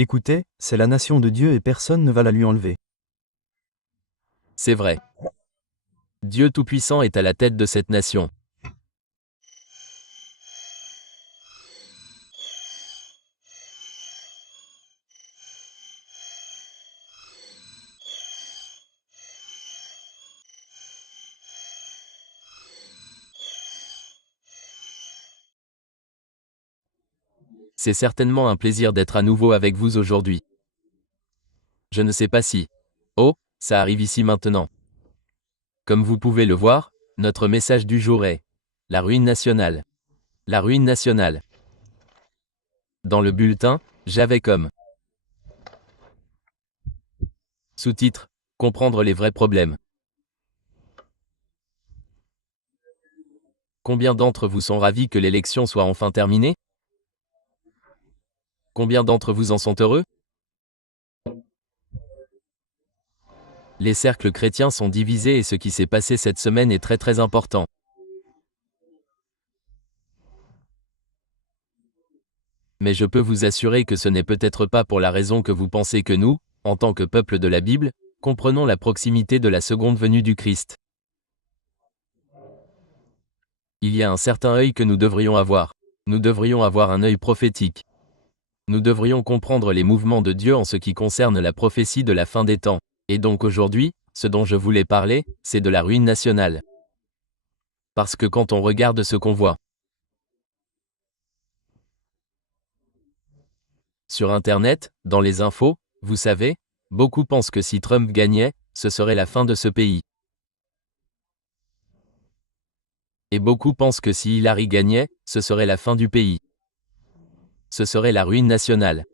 Écoutez, c'est la nation de Dieu et personne ne va la lui enlever. C'est vrai. Dieu Tout-Puissant est à la tête de cette nation. C'est certainement un plaisir d'être à nouveau avec vous aujourd'hui. Je ne sais pas si. Oh, ça arrive ici maintenant. Comme vous pouvez le voir, notre message du jour est la ruine nationale. La ruine nationale. Dans le bulletin, j'avais comme sous-titre comprendre les vrais problèmes. Combien d'entre vous sont ravis que l'élection soit enfin terminée? Combien d'entre vous en sont heureux? Les cercles chrétiens sont divisés et ce qui s'est passé cette semaine est très important. Mais je peux vous assurer que ce n'est peut-être pas pour la raison que vous pensez que nous, en tant que peuple de la Bible, comprenons la proximité de la seconde venue du Christ. Il y a un certain œil que nous devrions avoir. Nous devrions avoir un œil prophétique. Nous devrions comprendre les mouvements de Dieu en ce qui concerne la prophétie de la fin des temps. Et donc aujourd'hui, ce dont je voulais parler, c'est de la ruine nationale. Parce que quand on regarde ce qu'on voit sur Internet, dans les infos, vous savez, beaucoup pensent que si Trump gagnait, ce serait la fin de ce pays. Et beaucoup pensent que si Hillary gagnait, ce serait la fin du pays. Ce serait la ruine nationale.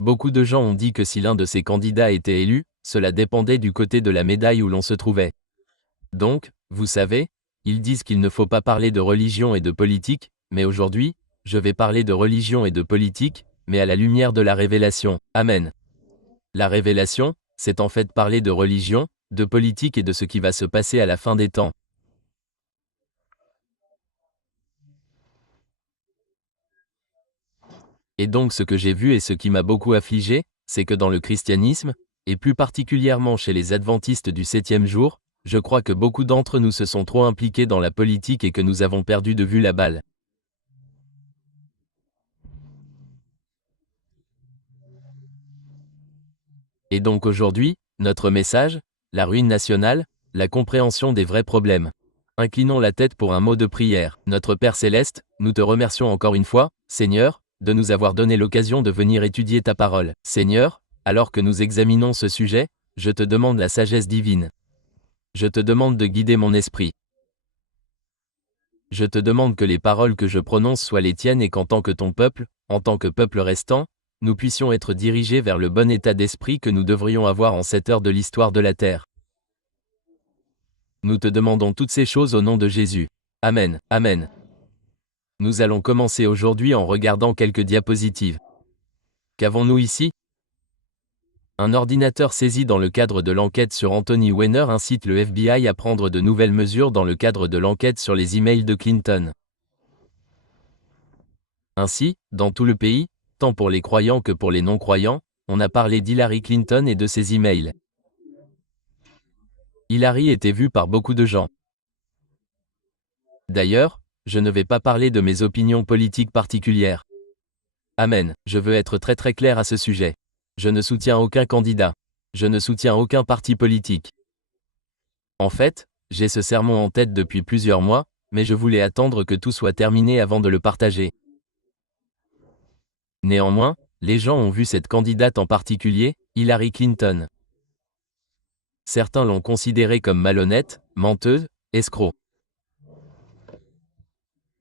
Beaucoup de gens ont dit que si l'un de ces candidats était élu, cela dépendait du côté de la médaille où l'on se trouvait. Donc, vous savez, ils disent qu'il ne faut pas parler de religion et de politique, mais aujourd'hui, je vais parler de religion et de politique, mais à la lumière de la révélation. Amen. La révélation, c'est en fait parler de religion, de politique et de ce qui va se passer à la fin des temps. Et donc ce que j'ai vu et ce qui m'a beaucoup affligé, c'est que dans le christianisme, et plus particulièrement chez les adventistes du 7e jour, je crois que beaucoup d'entre nous se sont trop impliqués dans la politique et que nous avons perdu de vue la balle. Et donc aujourd'hui, notre message, la ruine nationale, la compréhension des vrais problèmes. Inclinons la tête pour un mot de prière. Notre Père Céleste, nous te remercions encore une fois, Seigneur, de nous avoir donné l'occasion de venir étudier ta parole. Seigneur, alors que nous examinons ce sujet, je te demande la sagesse divine. Je te demande de guider mon esprit. Je te demande que les paroles que je prononce soient les tiennes et qu'en tant que ton peuple, en tant que peuple restant, nous puissions être dirigés vers le bon état d'esprit que nous devrions avoir en cette heure de l'histoire de la terre. Nous te demandons toutes ces choses au nom de Jésus. Amen, Amen. Nous allons commencer aujourd'hui en regardant quelques diapositives. Qu'avons-nous ici? Un ordinateur saisi dans le cadre de l'enquête sur Anthony Weiner incite le FBI à prendre de nouvelles mesures dans le cadre de l'enquête sur les emails de Clinton. Ainsi, dans tout le pays, tant pour les croyants que pour les non-croyants, on a parlé d'Hillary Clinton et de ses emails. Hillary était vue par beaucoup de gens. D'ailleurs, je ne vais pas parler de mes opinions politiques particulières. Amen, je veux être très clair à ce sujet. Je ne soutiens aucun candidat. Je ne soutiens aucun parti politique. En fait, j'ai ce sermon en tête depuis plusieurs mois, mais je voulais attendre que tout soit terminé avant de le partager. Néanmoins, les gens ont vu cette candidate en particulier, Hillary Clinton. Certains l'ont considérée comme malhonnête, menteuse, escroc.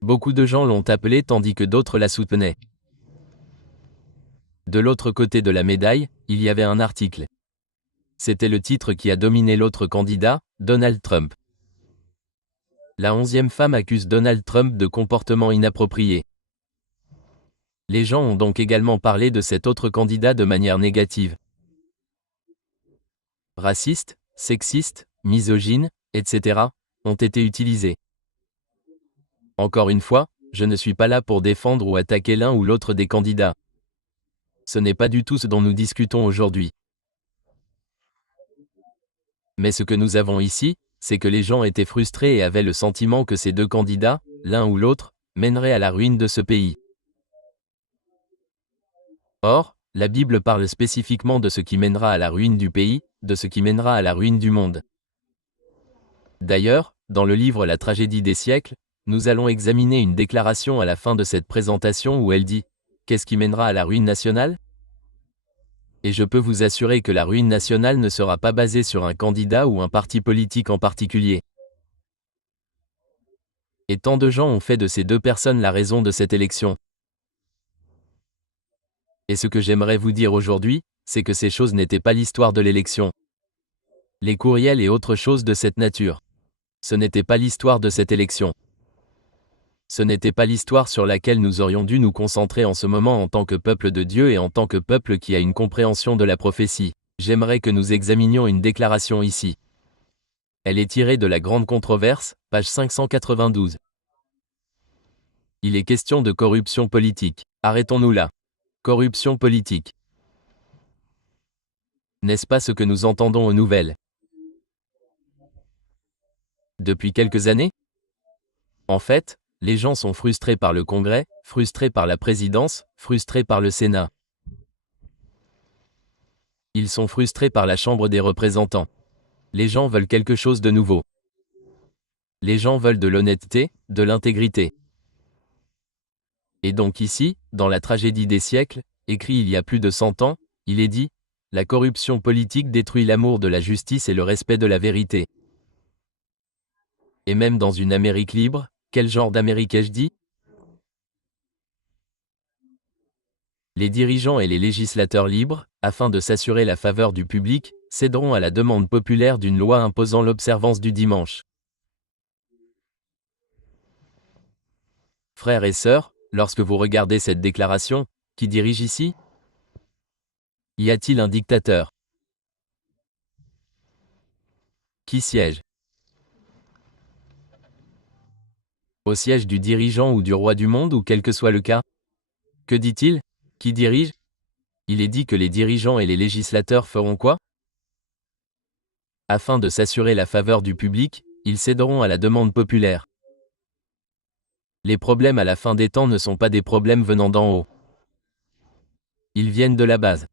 Beaucoup de gens l'ont appelée tandis que d'autres la soutenaient. De l'autre côté de la médaille, il y avait un article. C'était le titre qui a dominé l'autre candidat, Donald Trump. La 11e femme accuse Donald Trump de comportement inapproprié. Les gens ont donc également parlé de cet autre candidat de manière négative. Raciste, sexiste, misogyne, etc., ont été utilisés. Encore une fois, je ne suis pas là pour défendre ou attaquer l'un ou l'autre des candidats. Ce n'est pas du tout ce dont nous discutons aujourd'hui. Mais ce que nous avons ici, c'est que les gens étaient frustrés et avaient le sentiment que ces deux candidats, l'un ou l'autre, mèneraient à la ruine de ce pays. Or, la Bible parle spécifiquement de ce qui mènera à la ruine du pays, de ce qui mènera à la ruine du monde. D'ailleurs, dans le livre La tragédie des siècles, nous allons examiner une déclaration à la fin de cette présentation où elle dit « Qu'est-ce qui mènera à la ruine nationale ?» Et je peux vous assurer que la ruine nationale ne sera pas basée sur un candidat ou un parti politique en particulier. Et tant de gens ont fait de ces deux personnes la raison de cette élection. Et ce que j'aimerais vous dire aujourd'hui, c'est que ces choses n'étaient pas l'histoire de l'élection. Les courriels et autres choses de cette nature. Ce n'était pas l'histoire de cette élection. Ce n'était pas l'histoire sur laquelle nous aurions dû nous concentrer en ce moment en tant que peuple de Dieu et en tant que peuple qui a une compréhension de la prophétie. J'aimerais que nous examinions une déclaration ici. Elle est tirée de la Grande Controverse, page 592. Il est question de corruption politique. Arrêtons-nous là. Corruption politique. N'est-ce pas ce que nous entendons aux nouvelles? Depuis quelques années? En fait, les gens sont frustrés par le Congrès, frustrés par la présidence, frustrés par le Sénat. Ils sont frustrés par la Chambre des représentants. Les gens veulent quelque chose de nouveau. Les gens veulent de l'honnêteté, de l'intégrité. Et donc ici, dans la tragédie des siècles, écrit il y a plus de 100 ans, il est dit « La corruption politique détruit l'amour de la justice et le respect de la vérité. » Et même dans une Amérique libre, quel genre d'Amérique ai-je dit? Les dirigeants et les législateurs libres, afin de s'assurer la faveur du public, céderont à la demande populaire d'une loi imposant l'observance du dimanche. Frères et sœurs, lorsque vous regardez cette déclaration, qui dirige ici? Y a-t-il un dictateur? Qui siège? Au siège du dirigeant ou du roi du monde ou quel que soit le cas? Que dit-il? Qui dirige? Il est dit que les dirigeants et les législateurs feront quoi? Afin de s'assurer la faveur du public, ils céderont à la demande populaire. Les problèmes à la fin des temps ne sont pas des problèmes venant d'en haut. Ils viennent de la base.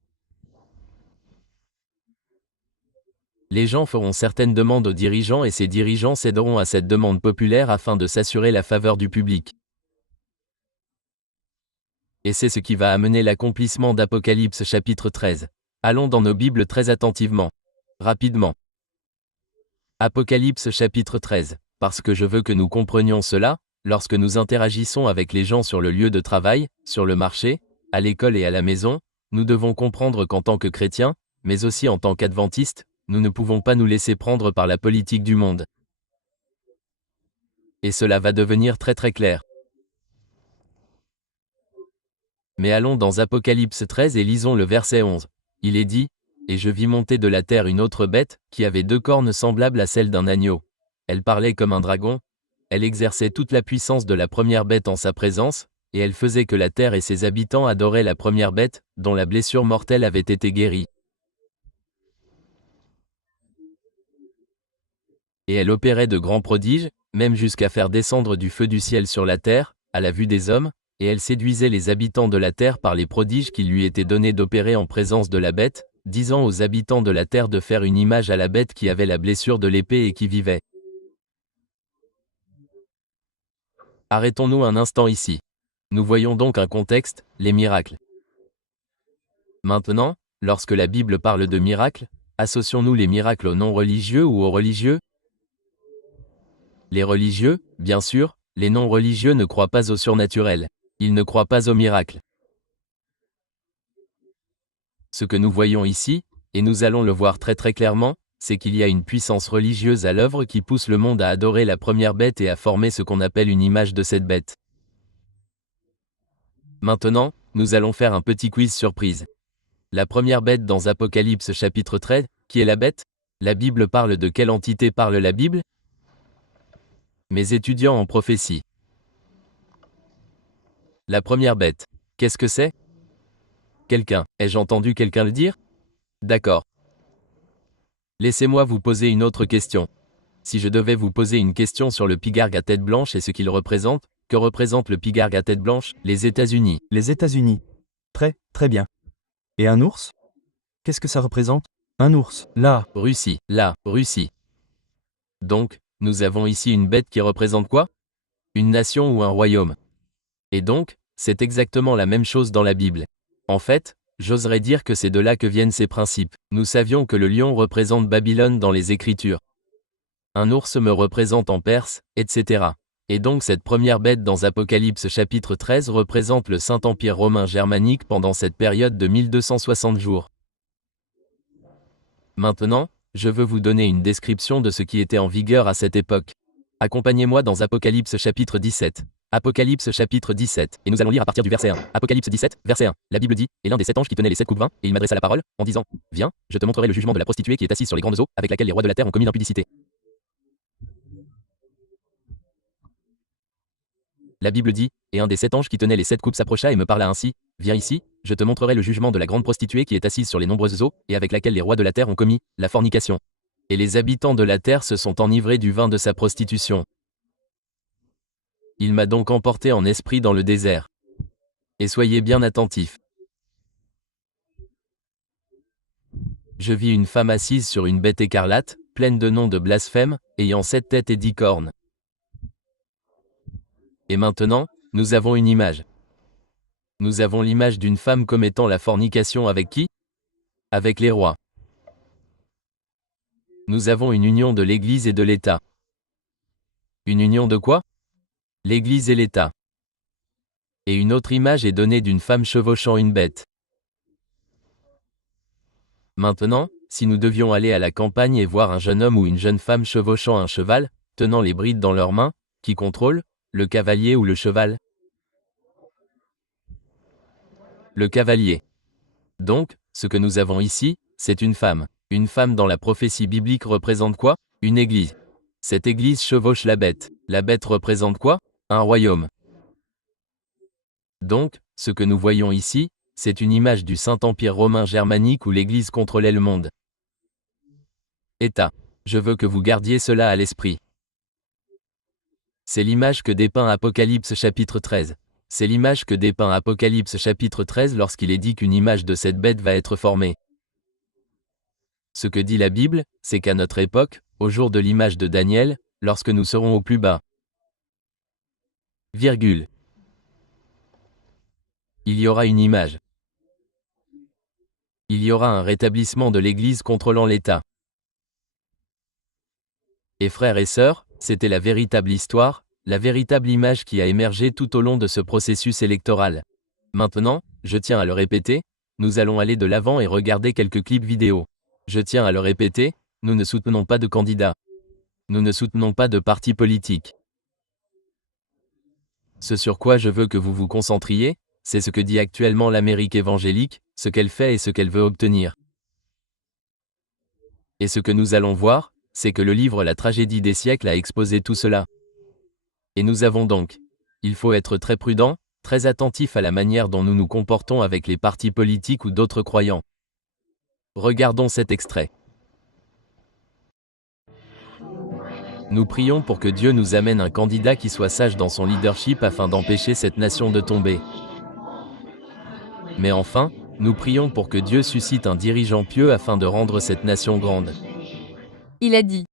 Les gens feront certaines demandes aux dirigeants et ces dirigeants céderont à cette demande populaire afin de s'assurer la faveur du public. Et c'est ce qui va amener l'accomplissement d'Apocalypse chapitre 13. Allons dans nos Bibles très attentivement. Rapidement. Apocalypse chapitre 13. Parce que je veux que nous comprenions cela, lorsque nous interagissons avec les gens sur le lieu de travail, sur le marché, à l'école et à la maison, nous devons comprendre qu'en tant que chrétiens, mais aussi en tant qu'adventistes, nous ne pouvons pas nous laisser prendre par la politique du monde. Et cela va devenir très très clair. Mais allons dans Apocalypse 13 et lisons le verset 11. Il est dit, « Et je vis monter de la terre une autre bête, qui avait 2 cornes semblables à celles d'un agneau. Elle parlait comme un dragon, elle exerçait toute la puissance de la première bête en sa présence, et elle faisait que la terre et ses habitants adoraient la première bête, dont la blessure mortelle avait été guérie. Et elle opérait de grands prodiges, même jusqu'à faire descendre du feu du ciel sur la terre, à la vue des hommes, et elle séduisait les habitants de la terre par les prodiges qui lui étaient donnés d'opérer en présence de la bête, disant aux habitants de la terre de faire une image à la bête qui avait la blessure de l'épée et qui vivait. » Arrêtons-nous un instant ici. Nous voyons donc un contexte, les miracles. Maintenant, lorsque la Bible parle de miracles, associons-nous les miracles aux non-religieux ou aux religieux? Les religieux, bien sûr, les non-religieux ne croient pas au surnaturel. Ils ne croient pas aux miracles. Ce que nous voyons ici, et nous allons le voir très très clairement, c'est qu'il y a une puissance religieuse à l'œuvre qui pousse le monde à adorer la première bête et à former ce qu'on appelle une image de cette bête. Maintenant, nous allons faire un petit quiz surprise. La première bête dans Apocalypse chapitre 13, qui est la bête? La Bible parle de quelle entité parle la Bible? Mes étudiants en prophétie. La première bête. Qu'est-ce que c'est? Quelqu'un. Ai-je entendu quelqu'un le dire? D'accord. Laissez-moi vous poser une autre question. Si je devais vous poser une question sur le pigargue à tête blanche et ce qu'il représente, que représente le pigargue à tête blanche? Les États-Unis. Les États-Unis. Très bien. Et un ours? Qu'est-ce que ça représente? Un ours, là. Russie. La Russie. Donc, nous avons ici une bête qui représente quoi? Une nation ou un royaume. Et donc, c'est exactement la même chose dans la Bible. En fait, j'oserais dire que c'est de là que viennent ces principes. Nous savions que le lion représente Babylone dans les Écritures. Un ours me représente en Perse, etc. Et donc cette première bête dans Apocalypse chapitre 13 représente le Saint-Empire romain germanique pendant cette période de 1260 jours. Maintenant, je veux vous donner une description de ce qui était en vigueur à cette époque. Accompagnez-moi dans Apocalypse chapitre 17. Apocalypse chapitre 17, et nous allons lire à partir du verset 1. Apocalypse 17, verset 1. La Bible dit, et l'un des 7 anges qui tenait les 7 coupes vin, et il m'adressa la parole, en disant, viens, je te montrerai le jugement de la prostituée qui est assise sur les grandes eaux, avec laquelle les rois de la terre ont commis l'impudicité. La Bible dit, et un des 7 anges qui tenait les 7 coupes s'approcha et me parla ainsi, viens ici, je te montrerai le jugement de la grande prostituée qui est assise sur les nombreuses eaux, et avec laquelle les rois de la terre ont commis la fornication. Et les habitants de la terre se sont enivrés du vin de sa prostitution. Il m'a donc emporté en esprit dans le désert. Et soyez bien attentifs. Je vis une femme assise sur une bête écarlate, pleine de noms de blasphème, ayant 7 têtes et 10 cornes. Et maintenant, nous avons une image. Nous avons l'image d'une femme commettant la fornication avec qui? Avec les rois. Nous avons une union de l'Église et de l'État. Une union de quoi? L'Église et l'État. Et une autre image est donnée d'une femme chevauchant une bête. Maintenant, si nous devions aller à la campagne et voir un jeune homme ou une jeune femme chevauchant un cheval, tenant les brides dans leurs mains, qui contrôle? Le cavalier ou le cheval? Le cavalier. Donc, ce que nous avons ici, c'est une femme. Une femme dans la prophétie biblique représente quoi? Une église. Cette église chevauche la bête. La bête représente quoi? Un royaume. Donc, ce que nous voyons ici, c'est une image du Saint-Empire romain germanique où l'église contrôlait le monde. État. Je veux que vous gardiez cela à l'esprit. C'est l'image que dépeint Apocalypse chapitre 13. C'est l'image que dépeint Apocalypse chapitre 13 lorsqu'il est dit qu'une image de cette bête va être formée. Ce que dit la Bible, c'est qu'à notre époque, au jour de l'image de Daniel, lorsque nous serons au plus bas, virgule, il y aura une image. Il y aura un rétablissement de l'Église contrôlant l'État. Et frères et sœurs, c'était la véritable histoire, la véritable image qui a émergé tout au long de ce processus électoral. Maintenant, je tiens à le répéter, nous allons aller de l'avant et regarder quelques clips vidéo. Je tiens à le répéter, nous ne soutenons pas de candidats. Nous ne soutenons pas de partis politiques. Ce sur quoi je veux que vous vous concentriez, c'est ce que dit actuellement l'Amérique évangélique, ce qu'elle fait et ce qu'elle veut obtenir. Et ce que nous allons voir, c'est que le livre La tragédie des siècles a exposé tout cela. Et nous avons donc, il faut être très prudent, très attentif à la manière dont nous nous comportons avec les partis politiques ou d'autres croyants. Regardons cet extrait. Nous prions pour que Dieu nous amène un candidat qui soit sage dans son leadership afin d'empêcher cette nation de tomber. Mais enfin, nous prions pour que Dieu suscite un dirigeant pieux afin de rendre cette nation grande. Il a dit.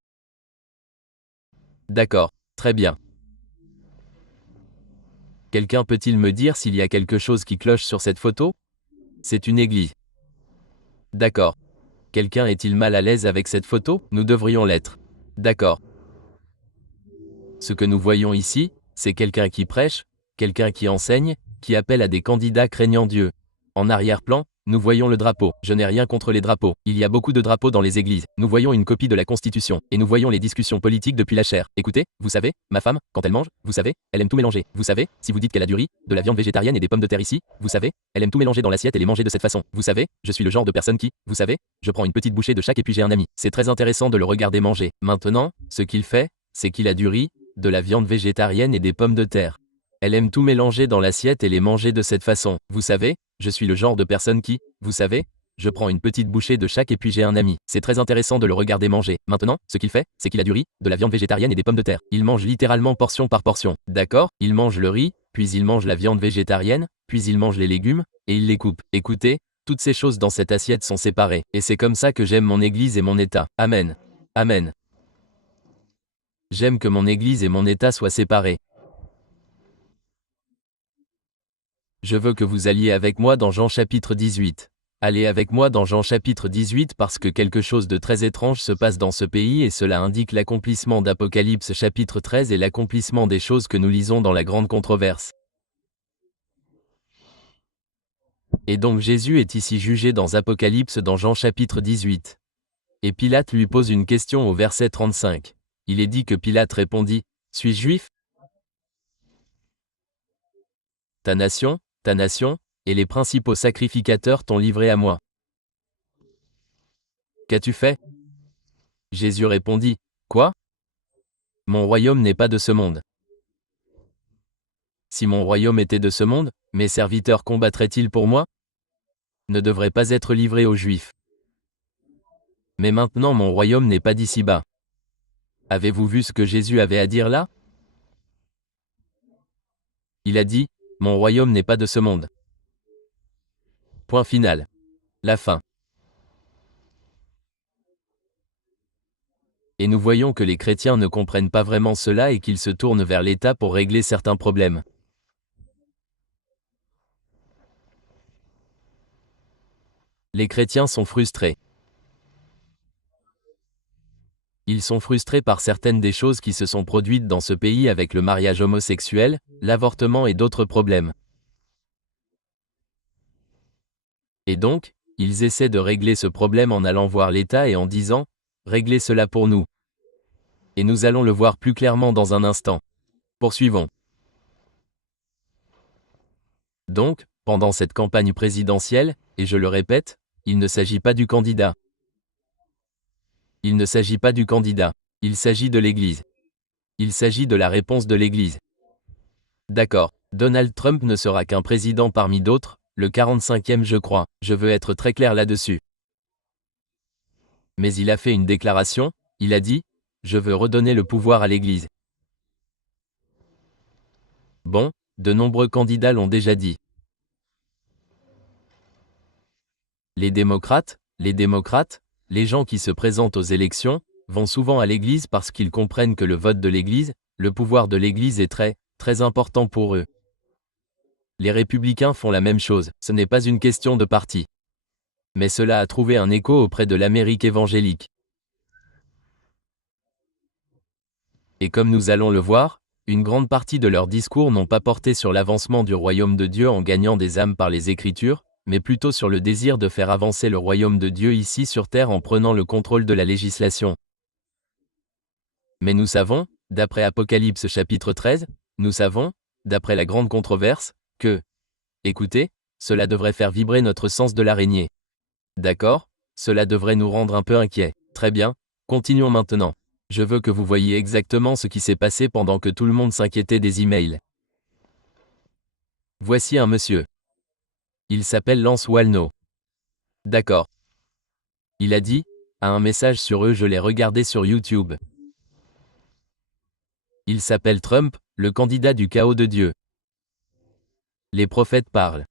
D'accord, très bien. Quelqu'un peut-il me dire s'il y a quelque chose qui cloche sur cette photo? C'est une église. D'accord. Quelqu'un est-il mal à l'aise avec cette photo? Nous devrions l'être. D'accord. Ce que nous voyons ici, c'est quelqu'un qui prêche, quelqu'un qui enseigne, qui appelle à des candidats craignant Dieu. En arrière-plan, nous voyons le drapeau. Je n'ai rien contre les drapeaux. Il y a beaucoup de drapeaux dans les églises. Nous voyons une copie de la Constitution. Et nous voyons les discussions politiques depuis la chair. Écoutez, vous savez, ma femme, quand elle mange, vous savez, elle aime tout mélanger. Vous savez, si vous dites qu'elle a du riz, de la viande végétarienne et des pommes de terre ici, vous savez, elle aime tout mélanger dans l'assiette et les manger de cette façon. Vous savez, je suis le genre de personne qui, vous savez, je prends une petite bouchée de chaque et puis j'ai un ami. C'est très intéressant de le regarder manger. Maintenant, ce qu'il fait, c'est qu'il a du riz, de la viande végétarienne et des pommes de terre. Elle aime tout mélanger dans l'assiette et les manger de cette façon. Vous savez, Je suis le genre de personne qui, vous savez, je prends une petite bouchée de chaque et puis j'ai un ami. C'est très intéressant de le regarder manger. Maintenant, ce qu'il fait, c'est qu'il a du riz, de la viande végétarienne et des pommes de terre. Il mange littéralement portion par portion. D'accord? Il mange le riz, puis il mange la viande végétarienne, puis il mange les légumes, et il les coupe. Écoutez, toutes ces choses dans cette assiette sont séparées. Et c'est comme ça que j'aime mon Église et mon État. Amen. Amen. J'aime que mon Église et mon État soient séparés. Je veux que vous alliez avec moi dans Jean chapitre 18. Allez avec moi dans Jean chapitre 18 parce que quelque chose de très étrange se passe dans ce pays et cela indique l'accomplissement d'Apocalypse chapitre 13 et l'accomplissement des choses que nous lisons dans la grande controverse. Et donc Jésus est ici jugé dans Apocalypse dans Jean chapitre 18. Et Pilate lui pose une question au verset 35. Il est dit que Pilate répondit, « Suis-je juif ? Ta nation, et les principaux sacrificateurs t'ont livré à moi. Qu'as-tu fait ? » Jésus répondit, « Quoi ? Mon royaume n'est pas de ce monde. Si mon royaume était de ce monde, mes serviteurs combattraient-ils pour moi ? Ne devraient pas être livrés aux Juifs. Mais maintenant mon royaume n'est pas d'ici-bas. Avez-vous vu ce que Jésus avait à dire là ? Il a dit, « Mon royaume n'est pas de ce monde. » Point final. La fin. Et nous voyons que les chrétiens ne comprennent pas vraiment cela et qu'ils se tournent vers l'État pour régler certains problèmes. Les chrétiens sont frustrés. Ils sont frustrés par certaines des choses qui se sont produites dans ce pays avec le mariage homosexuel, l'avortement et d'autres problèmes. Et donc, ils essaient de régler ce problème en allant voir l'État et en disant, « Réglez cela pour nous. » Et nous allons le voir plus clairement dans un instant. Poursuivons. Donc, pendant cette campagne présidentielle, et je le répète, il ne s'agit pas du candidat. Il ne s'agit pas du candidat. Il s'agit de l'Église. Il s'agit de la réponse de l'Église. D'accord, Donald Trump ne sera qu'un président parmi d'autres, le 45e je crois, je veux être très clair là-dessus. Mais il a fait une déclaration, il a dit, « Je veux redonner le pouvoir à l'Église. » Bon, de nombreux candidats l'ont déjà dit. Les démocrates, les gens qui se présentent aux élections, vont souvent à l'Église parce qu'ils comprennent que le vote de l'Église, le pouvoir de l'Église est très, très important pour eux. Les républicains font la même chose, ce n'est pas une question de parti. Mais cela a trouvé un écho auprès de l'Amérique évangélique. Et comme nous allons le voir, une grande partie de leurs discours n'ont pas porté sur l'avancement du royaume de Dieu en gagnant des âmes par les Écritures, mais plutôt sur le désir de faire avancer le royaume de Dieu ici sur terre en prenant le contrôle de la législation. Mais nous savons, d'après Apocalypse chapitre 13, nous savons, d'après la grande controverse, que, écoutez, cela devrait faire vibrer notre sens de l'araignée. D'accord ? Cela devrait nous rendre un peu inquiets. Très bien, continuons maintenant. Je veux que vous voyiez exactement ce qui s'est passé pendant que tout le monde s'inquiétait des emails. Voici un monsieur. Il s'appelle Lance Wallnau. D'accord. Il a dit, à un message sur eux, je l'ai regardé sur YouTube. Il s'appelle Trump, le candidat du chaos de Dieu. Les prophètes parlent.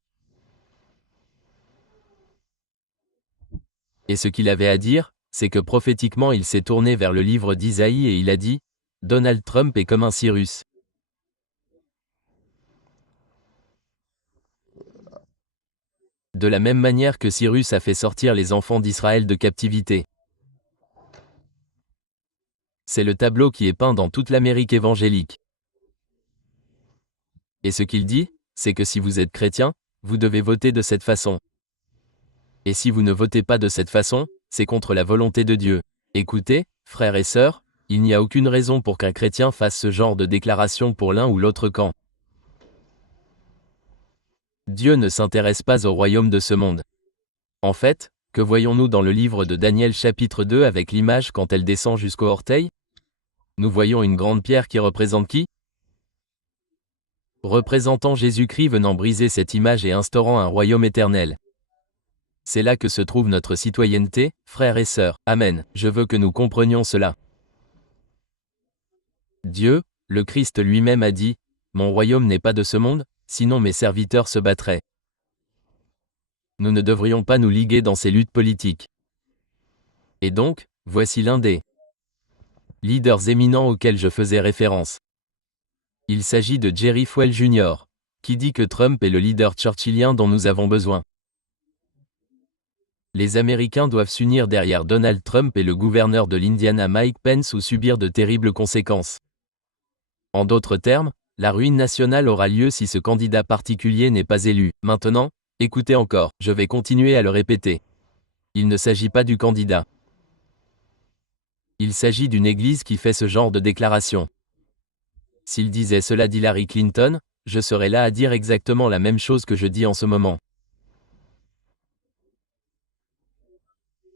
Et ce qu'il avait à dire, c'est que prophétiquement il s'est tourné vers le livre d'Isaïe et il a dit, « Donald Trump est comme un Cyrus. » De la même manière que Cyrus a fait sortir les enfants d'Israël de captivité. C'est le tableau qui est peint dans toute l'Amérique évangélique. Et ce qu'il dit, c'est que si vous êtes chrétien, vous devez voter de cette façon. Et si vous ne votez pas de cette façon, c'est contre la volonté de Dieu. Écoutez, frères et sœurs, il n'y a aucune raison pour qu'un chrétien fasse ce genre de déclaration pour l'un ou l'autre camp. Dieu ne s'intéresse pas au royaume de ce monde. En fait, que voyons-nous dans le livre de Daniel chapitre 2 avec l'image quand elle descend jusqu'au orteil ? Nous voyons une grande pierre qui représente qui ? représentant Jésus-Christ venant briser cette image et instaurant un royaume éternel. C'est là que se trouve notre citoyenneté, frères et sœurs. Amen. Je veux que nous comprenions cela. Dieu, le Christ lui-même a dit, « Mon royaume n'est pas de ce monde, sinon mes serviteurs se battraient. » Nous ne devrions pas nous liguer dans ces luttes politiques. Et donc, voici l'un des leaders éminents auxquels je faisais référence. Il s'agit de Jerry Falwell Jr., qui dit que Trump est le leader churchillien dont nous avons besoin. Les Américains doivent s'unir derrière Donald Trump et le gouverneur de l'Indiana Mike Pence ou subir de terribles conséquences. En d'autres termes, la ruine nationale aura lieu si ce candidat particulier n'est pas élu. Maintenant, écoutez encore, je vais continuer à le répéter. Il ne s'agit pas du candidat. Il s'agit d'une église qui fait ce genre de déclaration. S'il disait cela d'Hillary Clinton, je serais là à dire exactement la même chose que je dis en ce moment.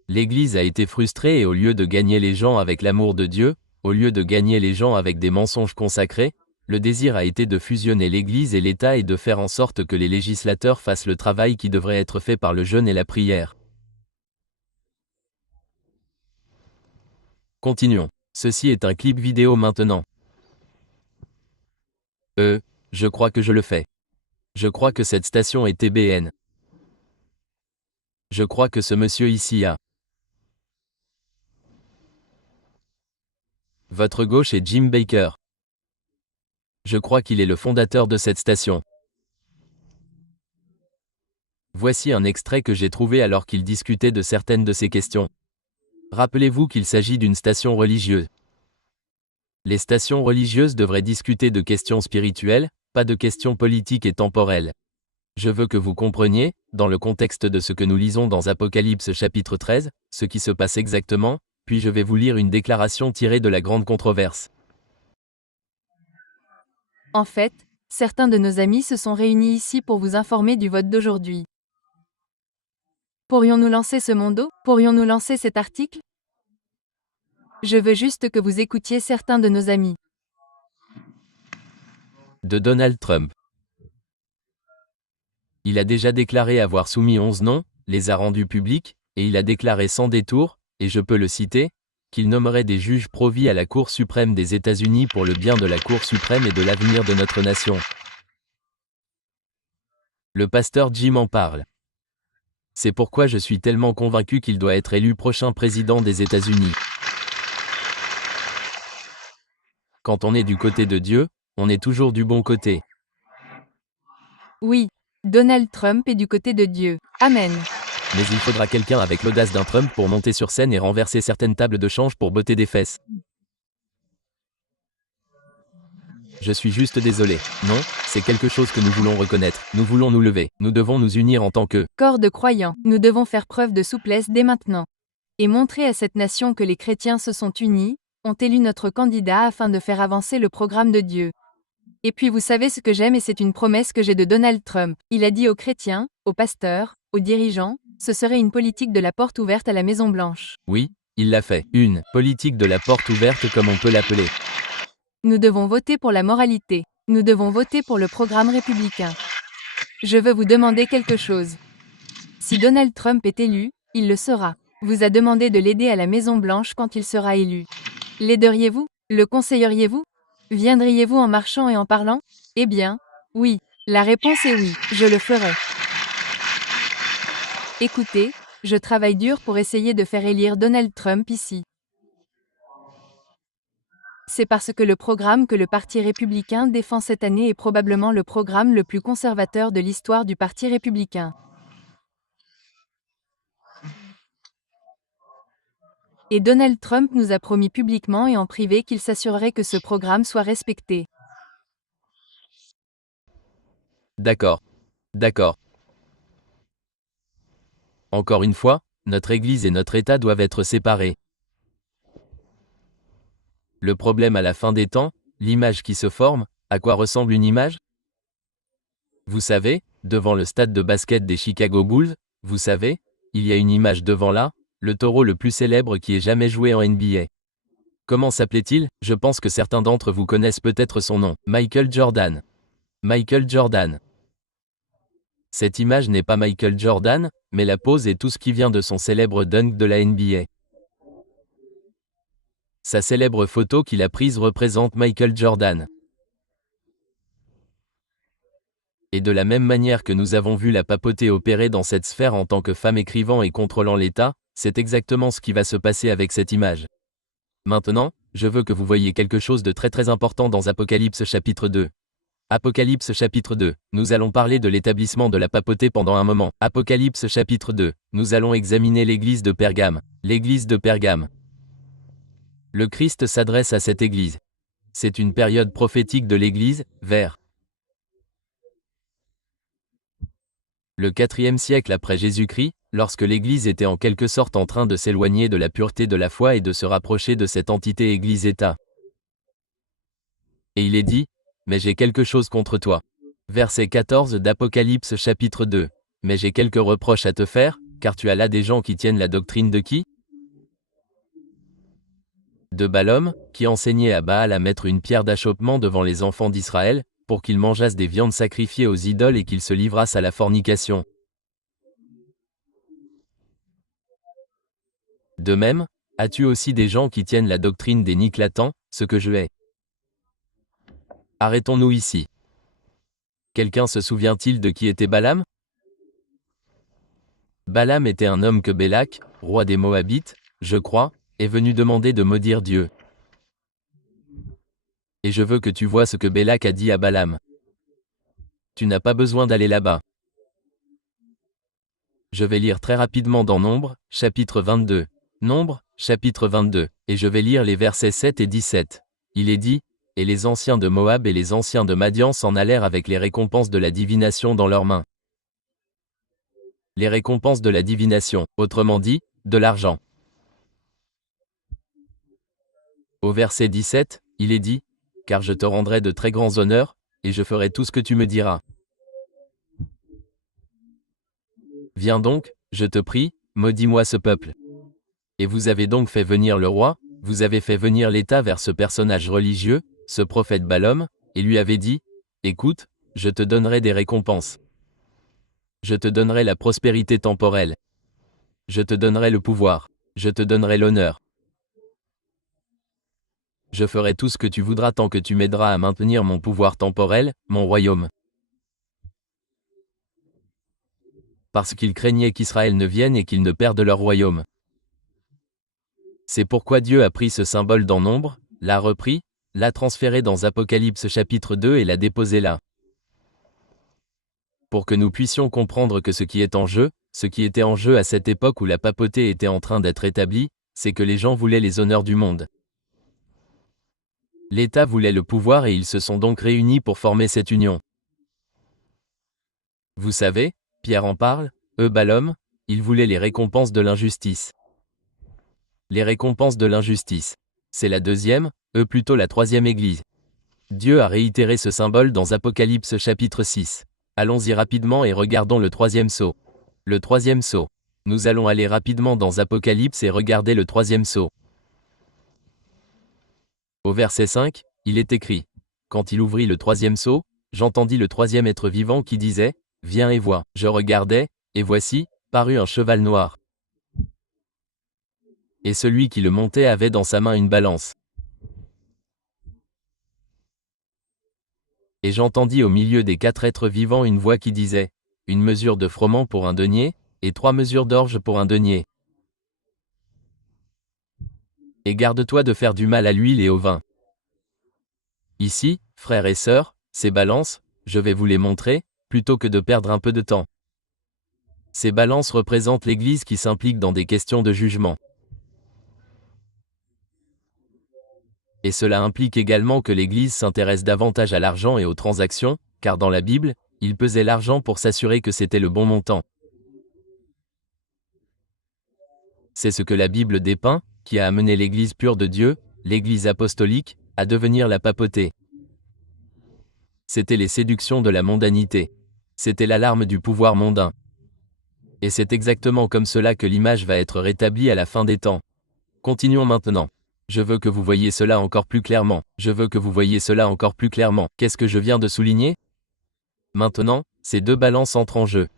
L'Église a été frustrée et au lieu de gagner les gens avec l'amour de Dieu, au lieu de gagner les gens avec des mensonges consacrés, le désir a été de fusionner l'Église et l'État et de faire en sorte que les législateurs fassent le travail qui devrait être fait par le jeûne et la prière. Continuons. Ceci est un clip vidéo maintenant. Je crois que je le fais. Je crois que cette station est TBN. Je crois que ce monsieur ici a. Votre gauche est Jim Baker. Je crois qu'il est le fondateur de cette station. Voici un extrait que j'ai trouvé alors qu'il discutait de certaines de ces questions. Rappelez-vous qu'il s'agit d'une station religieuse. Les stations religieuses devraient discuter de questions spirituelles, pas de questions politiques et temporelles. Je veux que vous compreniez, dans le contexte de ce que nous lisons dans Apocalypse chapitre 13, ce qui se passe exactement, puis je vais vous lire une déclaration tirée de la grande controverse. En fait, certains de nos amis se sont réunis ici pour vous informer du vote d'aujourd'hui. Pourrions-nous lancer ce mondo? Pourrions-nous lancer cet article? Je veux juste que vous écoutiez certains de nos amis. De Donald Trump. Il a déjà déclaré avoir soumis 11 noms, les a rendus publics, et il a déclaré sans détour, et je peux le citer, qu'il nommerait des juges pro-vie à la Cour suprême des États-Unis pour le bien de la Cour suprême et de l'avenir de notre nation. Le pasteur Jim en parle. C'est pourquoi je suis tellement convaincu qu'il doit être élu prochain président des États-Unis. Quand on est du côté de Dieu, on est toujours du bon côté. Oui, Donald Trump est du côté de Dieu. Amen. Mais il faudra quelqu'un avec l'audace d'un Trump pour monter sur scène et renverser certaines tables de change pour botter des fesses. Je suis juste désolé. Non, c'est quelque chose que nous voulons reconnaître. Nous voulons nous lever. Nous devons nous unir en tant que corps de croyants. Nous devons faire preuve de souplesse dès maintenant. Et montrer à cette nation que les chrétiens se sont unis, ont élu notre candidat afin de faire avancer le programme de Dieu. Et puis vous savez ce que j'aime et c'est une promesse que j'ai de Donald Trump. Il a dit aux chrétiens, aux pasteurs, aux dirigeants, ce serait une politique de la porte ouverte à la Maison Blanche. Oui, il l'a fait. Une politique de la porte ouverte comme on peut l'appeler. Nous devons voter pour la moralité. Nous devons voter pour le programme républicain. Je veux vous demander quelque chose. Si Donald Trump est élu, il le sera. Vous a demandé de l'aider à la Maison Blanche quand il sera élu. L'aideriez-vous? Le conseilleriez-vous? Viendriez-vous en marchant et en parlant? Eh bien, oui. La réponse est oui, je le ferai. Écoutez, je travaille dur pour essayer de faire élire Donald Trump ici. C'est parce que le programme que le Parti républicain défend cette année est probablement le programme le plus conservateur de l'histoire du Parti républicain. Et Donald Trump nous a promis publiquement et en privé qu'il s'assurerait que ce programme soit respecté. D'accord. D'accord. Encore une fois, notre Église et notre État doivent être séparés. Le problème à la fin des temps, l'image qui se forme, à quoi ressemble une image? Vous savez, devant le stade de basket des Chicago Bulls, vous savez, il y a une image devant là, le taureau le plus célèbre qui ait jamais joué en NBA. Comment s'appelait-il? Je pense que certains d'entre vous connaissent peut-être son nom, Michael Jordan. Michael Jordan. Cette image n'est pas Michael Jordan, mais la pose et tout ce qui vient de son célèbre dunk de la NBA. Sa célèbre photo qu'il a prise représente Michael Jordan. Et de la même manière que nous avons vu la papauté opérer dans cette sphère en tant que femme écrivant et contrôlant l'État, c'est exactement ce qui va se passer avec cette image. Maintenant, je veux que vous voyiez quelque chose de très très important dans Apocalypse chapitre 2. Apocalypse chapitre 2, nous allons parler de l'établissement de la papauté pendant un moment. Apocalypse chapitre 2, nous allons examiner l'église de Pergame. L'église de Pergame. Le Christ s'adresse à cette église. C'est une période prophétique de l'église, vers le 4e siècle après Jésus-Christ, lorsque l'Église était en quelque sorte en train de s'éloigner de la pureté de la foi et de se rapprocher de cette entité Église-État. Et il est dit, « Mais j'ai quelque chose contre toi. » Verset 14 d'Apocalypse chapitre 2. « Mais j'ai quelques reproches à te faire, car tu as là des gens qui tiennent la doctrine de qui ? De Balaam, qui enseignait à Baal à mettre une pierre d'achoppement devant les enfants d'Israël, pour qu'ils mangeassent des viandes sacrifiées aux idoles et qu'ils se livrassent à la fornication. De même, as-tu aussi des gens qui tiennent la doctrine des Niclatans, ce que je hais. Arrêtons-nous ici. Quelqu'un se souvient-il de qui était Balaam ? Balaam était un homme que Bélak, roi des Moabites, je crois, est venu demander de maudire Dieu. Et je veux que tu vois ce que Bélak a dit à Balaam. Tu n'as pas besoin d'aller là-bas. Je vais lire très rapidement dans Nombre, chapitre 22. Nombre, chapitre 22, et je vais lire les versets 7 et 17. Il est dit, « Et les anciens de Moab et les anciens de Madian s'en allèrent avec les récompenses de la divination dans leurs mains. » Les récompenses de la divination, autrement dit, de l'argent. Au verset 17, il est dit, « Car je te rendrai de très grands honneurs, et je ferai tout ce que tu me diras. » Viens donc, je te prie, maudis-moi ce peuple. Et vous avez donc fait venir le roi, vous avez fait venir l'État vers ce personnage religieux, ce prophète Balaam, et lui avez dit, « Écoute, je te donnerai des récompenses. Je te donnerai la prospérité temporelle. Je te donnerai le pouvoir. Je te donnerai l'honneur. Je ferai tout ce que tu voudras tant que tu m'aideras à maintenir mon pouvoir temporel, mon royaume. » Parce qu'ils craignaient qu'Israël ne vienne et qu'ils ne perdent leur royaume. C'est pourquoi Dieu a pris ce symbole dans Nombre, l'a repris, l'a transféré dans Apocalypse chapitre 2 et l'a déposé là. Pour que nous puissions comprendre que ce qui est en jeu, ce qui était en jeu à cette époque où la papauté était en train d'être établie, c'est que les gens voulaient les honneurs du monde. L'État voulait le pouvoir et ils se sont donc réunis pour former cette union. Vous savez, Pierre en parle, Balaam, il voulait les récompenses de l'injustice. Les récompenses de l'injustice. C'est la deuxième, plutôt la troisième église. Dieu a réitéré ce symbole dans Apocalypse chapitre 6. Allons-y rapidement et regardons le troisième sceau. Le troisième sceau. Nous allons aller rapidement dans Apocalypse et regarder le troisième sceau. Au verset 5, il est écrit, « Quand il ouvrit le troisième sceau, j'entendis le troisième être vivant qui disait, « Viens et vois. » Je regardai, et voici, parut un cheval noir. Et celui qui le montait avait dans sa main une balance. Et j'entendis au milieu des 4 êtres vivants une voix qui disait, « Une mesure de froment pour un denier, et 3 mesures d'orge pour un denier. Et garde-toi de faire du mal à l'huile et au vin. » Ici, frères et sœurs, ces balances, je vais vous les montrer, plutôt que de perdre un peu de temps. Ces balances représentent l'Église qui s'implique dans des questions de jugement. Et cela implique également que l'Église s'intéresse davantage à l'argent et aux transactions, car dans la Bible, il pesait l'argent pour s'assurer que c'était le bon montant. C'est ce que la Bible dépeint, qui a amené l'Église pure de Dieu, l'Église apostolique, à devenir la papauté. C'était les séductions de la mondanité. C'était l'alarme du pouvoir mondain. Et c'est exactement comme cela que l'image va être rétablie à la fin des temps. Continuons maintenant. Je veux que vous voyiez cela encore plus clairement. Je veux que vous voyiez cela encore plus clairement. Qu'est-ce que je viens de souligner ? Maintenant, ces deux balances entrent en jeu.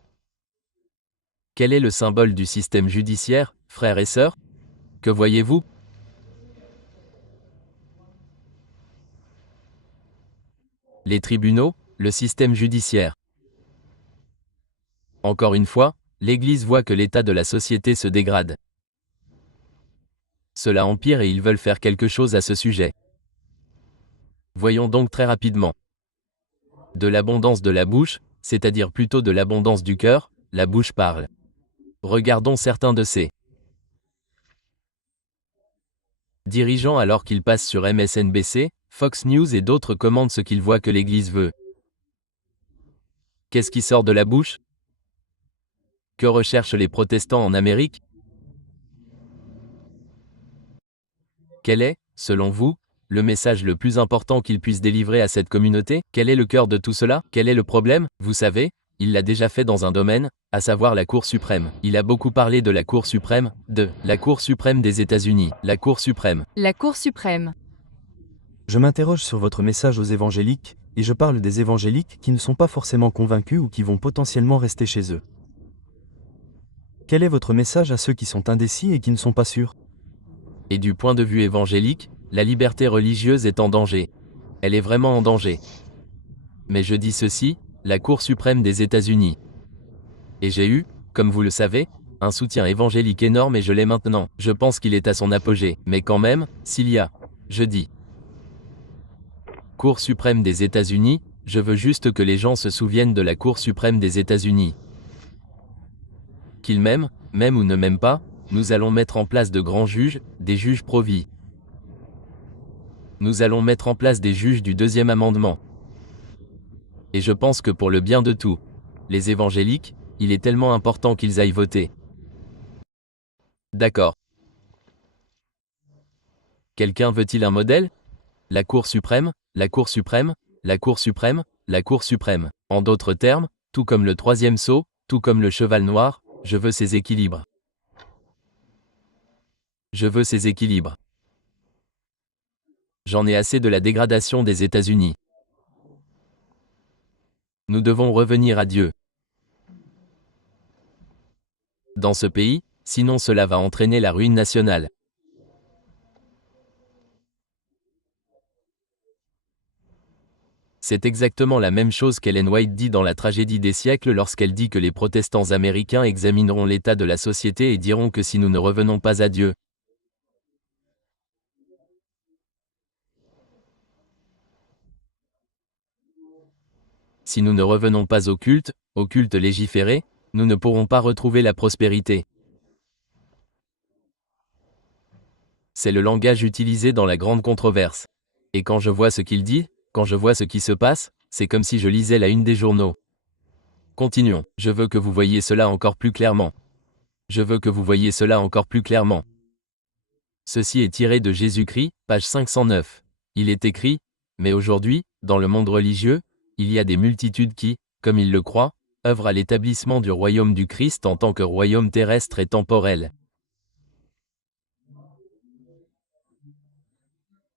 Quel est le symbole du système judiciaire, frères et sœurs? Que voyez-vous? Les tribunaux, le système judiciaire. Encore une fois, l'Église voit que l'état de la société se dégrade. Cela empire et ils veulent faire quelque chose à ce sujet. Voyons donc très rapidement. De l'abondance de la bouche, c'est-à-dire plutôt de l'abondance du cœur, la bouche parle. Regardons certains de ces dirigeants alors qu'ils passent sur MSNBC, Fox News et d'autres commandent ce qu'ils voient que l'Église veut. Qu'est-ce qui sort de la bouche? Que recherchent les protestants en Amérique? Quel est, selon vous, le message le plus important qu'ils puissent délivrer à cette communauté? Quel est le cœur de tout cela? Quel est le problème? Vous savez, il l'a déjà fait dans un domaine, à savoir la Cour suprême. Il a beaucoup parlé de la Cour suprême, de la Cour suprême des États-Unis, la Cour suprême. La Cour suprême. Je m'interroge sur votre message aux évangéliques, et je parle des évangéliques qui ne sont pas forcément convaincus ou qui vont potentiellement rester chez eux. Quel est votre message à ceux qui sont indécis et qui ne sont pas sûrs? Et du point de vue évangélique, la liberté religieuse est en danger. Elle est vraiment en danger. Mais je dis ceci, la Cour suprême des États-Unis. Et j'ai eu, comme vous le savez, un soutien évangélique énorme et je l'ai maintenant. Je pense qu'il est à son apogée. Mais quand même, s'il y a, je dis, Cour suprême des États-Unis, je veux juste que les gens se souviennent de la Cour suprême des États-Unis. Qu'ils m'aiment ou ne m'aiment pas, nous allons mettre en place de grands juges, des juges pro-vie. Nous allons mettre en place des juges du deuxième amendement. Et je pense que pour le bien de tous, les évangéliques, il est tellement important qu'ils aillent voter. D'accord. Quelqu'un veut-il un modèle? La Cour suprême, la Cour suprême, la Cour suprême, la Cour suprême. En d'autres termes, tout comme le troisième sceau, tout comme le cheval noir, je veux ces équilibres. Je veux ces équilibres. J'en ai assez de la dégradation des États-Unis. Nous devons revenir à Dieu. Dans ce pays, sinon cela va entraîner la ruine nationale. C'est exactement la même chose qu'Ellen White dit dans La tragédie des siècles lorsqu'elle dit que les protestants américains examineront l'état de la société et diront que si nous ne revenons pas à Dieu, si nous ne revenons pas au culte légiféré, nous ne pourrons pas retrouver la prospérité. C'est le langage utilisé dans la grande controverse. Et quand je vois ce qu'il dit, quand je vois ce qui se passe, c'est comme si je lisais la une des journaux. Continuons, je veux que vous voyiez cela encore plus clairement. Je veux que vous voyiez cela encore plus clairement. Ceci est tiré de Jésus-Christ, page 509. Il est écrit, mais aujourd'hui, dans le monde religieux, il y a des multitudes qui, comme ils le croient, œuvrent à l'établissement du royaume du Christ en tant que royaume terrestre et temporel.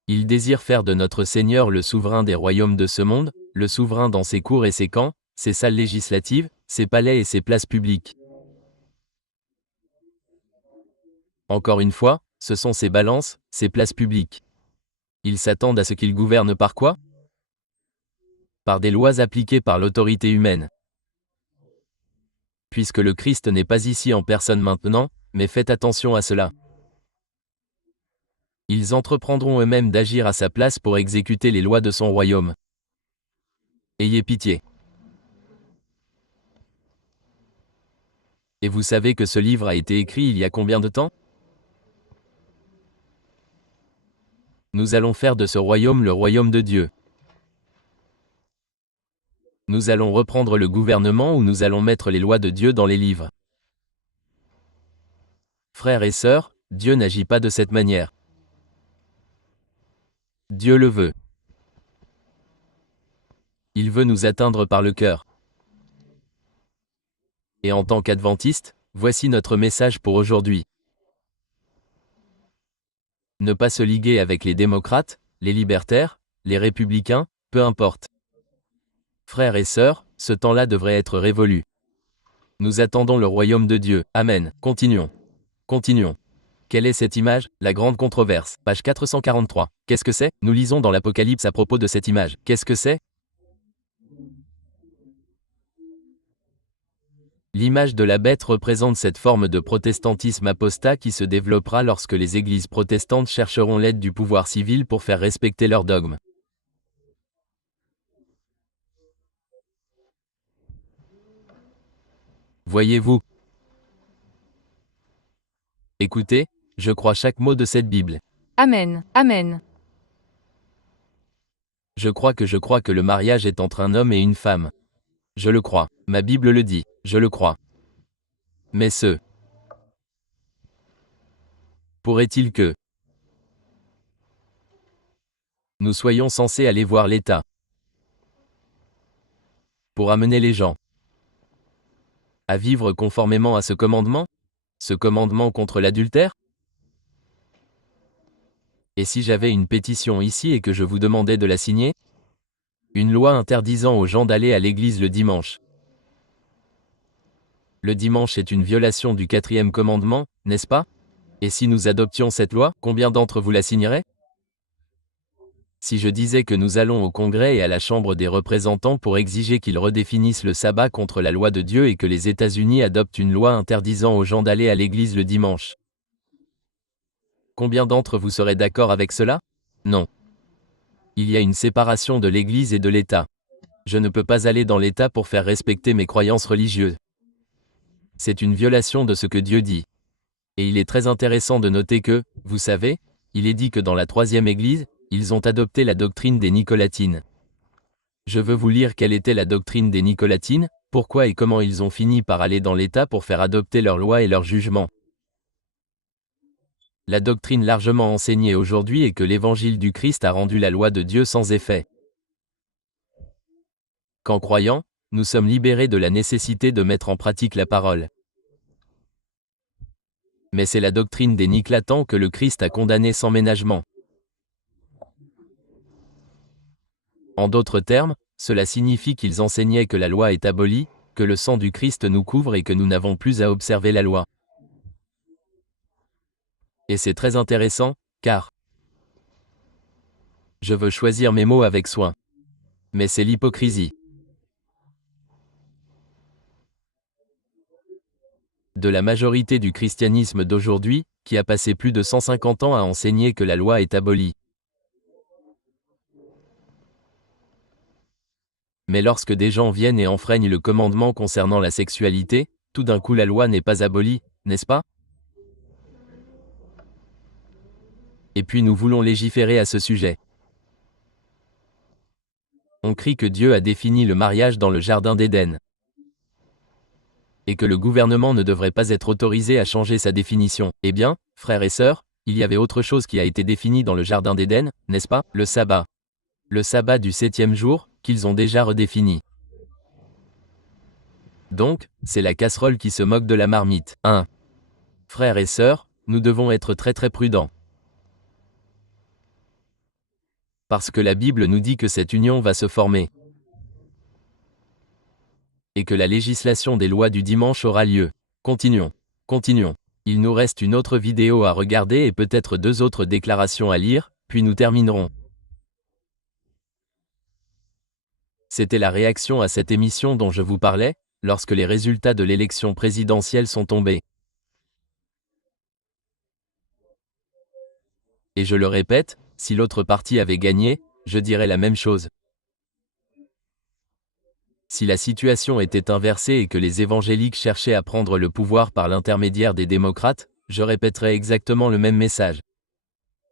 Ils désirent faire de notre Seigneur le souverain des royaumes de ce monde, le souverain dans ses cours et ses camps, ses salles législatives, ses palais et ses places publiques. Encore une fois, ce sont ses balances, ses places publiques. Ils s'attendent à ce qu'il gouverne par quoi? Par des lois appliquées par l'autorité humaine. Puisque le Christ n'est pas ici en personne maintenant, mais faites attention à cela. Ils entreprendront eux-mêmes d'agir à sa place pour exécuter les lois de son royaume. Ayez pitié. Et vous savez que ce livre a été écrit il y a combien de temps? Nous allons faire de ce royaume le royaume de Dieu. Nous allons reprendre le gouvernement où nous allons mettre les lois de Dieu dans les livres. Frères et sœurs, Dieu n'agit pas de cette manière. Dieu le veut. Il veut nous atteindre par le cœur. Et en tant qu'adventiste, voici notre message pour aujourd'hui. Ne pas se liguer avec les démocrates, les libertaires, les républicains, peu importe. Frères et sœurs, Ce temps-là devrait être révolu. Nous attendons le royaume de Dieu. Amen. Continuons. Continuons. Quelle est cette image? La grande controverse. Page 443. Qu'est-ce que c'est? Nous lisons dans l'Apocalypse à propos de cette image. Qu'est-ce que c'est? L'image de la bête représente cette forme de protestantisme apostat qui se développera lorsque les églises protestantes chercheront l'aide du pouvoir civil pour faire respecter leurs dogmes. Voyez-vous? Écoutez, je crois chaque mot de cette Bible. Amen. Amen. Je crois que le mariage est entre un homme et une femme. Je le crois. Ma Bible le dit. Je le crois. Mais pourrait-il que nous soyons censés aller voir l'État pour amener les gens à vivre conformément à ce commandement? Ce commandement contre l'adultère? Et si j'avais une pétition ici et que je vous demandais de la signer? Une loi interdisant aux gens d'aller à l'église le dimanche. Le dimanche est une violation du 4e commandement, n'est-ce pas? Et si nous adoptions cette loi, combien d'entre vous la signeraient? Si je disais que nous allons au Congrès et à la Chambre des représentants pour exiger qu'ils redéfinissent le sabbat contre la loi de Dieu et que les États-Unis adoptent une loi interdisant aux gens d'aller à l'église le dimanche, combien d'entre vous seraient d'accord avec cela? Non. Il y a une séparation de l'Église et de l'État. Je ne peux pas aller dans l'État pour faire respecter mes croyances religieuses. C'est une violation de ce que Dieu dit. Et il est très intéressant de noter que, vous savez, il est dit que dans la 3e Église, ils ont adopté la doctrine des Nicolatines. Je veux vous lire quelle était la doctrine des Nicolatines, pourquoi et comment ils ont fini par aller dans l'État pour faire adopter leurs lois et leurs jugements. La doctrine largement enseignée aujourd'hui est que l'évangile du Christ a rendu la loi de Dieu sans effet. Qu'en croyant, nous sommes libérés de la nécessité de mettre en pratique la parole. Mais c'est la doctrine des Niclatans que le Christ a condamnée sans ménagement. En d'autres termes, cela signifie qu'ils enseignaient que la loi est abolie, que le sang du Christ nous couvre et que nous n'avons plus à observer la loi. Et c'est très intéressant, car je veux choisir mes mots avec soin. Mais c'est l'hypocrisie de la majorité du christianisme d'aujourd'hui, qui a passé plus de 150 ans à enseigner que la loi est abolie. Mais lorsque des gens viennent et enfreignent le commandement concernant la sexualité, tout d'un coup la loi n'est pas abolie, n'est-ce pas? Et puis nous voulons légiférer à ce sujet. On crie que Dieu a défini le mariage dans le jardin d'Éden. Et que le gouvernement ne devrait pas être autorisé à changer sa définition. Eh bien, frères et sœurs, il y avait autre chose qui a été définie dans le jardin d'Éden, n'est-ce pas? Le sabbat. Le sabbat du 7e jour, qu'ils ont déjà redéfini. Donc, c'est la casserole qui se moque de la marmite. 1. Frères et sœurs, nous devons être très très prudents. Parce que la Bible nous dit que cette union va se former. Et que la législation des lois du dimanche aura lieu. Continuons. Continuons. Il nous reste une autre vidéo à regarder et peut-être 2 autres déclarations à lire, puis nous terminerons. C'était la réaction à cette émission dont je vous parlais, lorsque les résultats de l'élection présidentielle sont tombés. Et je le répète, si l'autre parti avait gagné, je dirais la même chose. Si la situation était inversée et que les évangéliques cherchaient à prendre le pouvoir par l'intermédiaire des démocrates, je répéterais exactement le même message.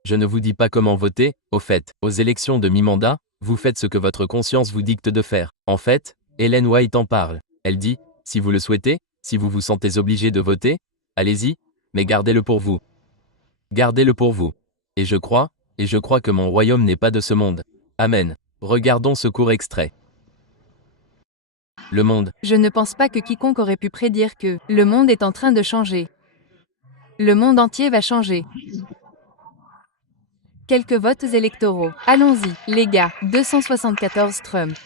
Je ne vous dis pas comment voter, au fait, aux élections de mi-mandat, vous faites ce que votre conscience vous dicte de faire. En fait, Ellen White en parle. Elle dit, si vous le souhaitez, si vous vous sentez obligé de voter, allez-y, mais gardez-le pour vous. Gardez-le pour vous. Et je crois que mon royaume n'est pas de ce monde. Amen. Regardons ce court extrait. Le monde. Je ne pense pas que quiconque aurait pu prédire que le monde est en train de changer. Le monde entier va changer. Quelques votes électoraux. Allons-y, les gars. 274 Trump.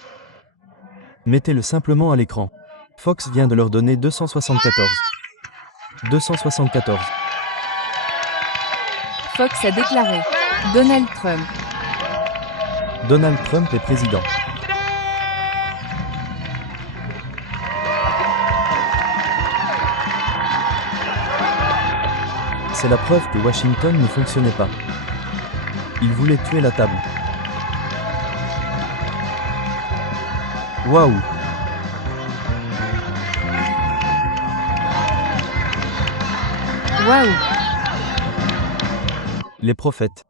Mettez-le simplement à l'écran. Fox vient de leur donner 274. 274. Fox a déclaré. Donald Trump. Donald Trump est président. C'est la preuve que Washington ne fonctionnait pas. Il voulait tuer la table. Waouh! Waouh! Les prophètes.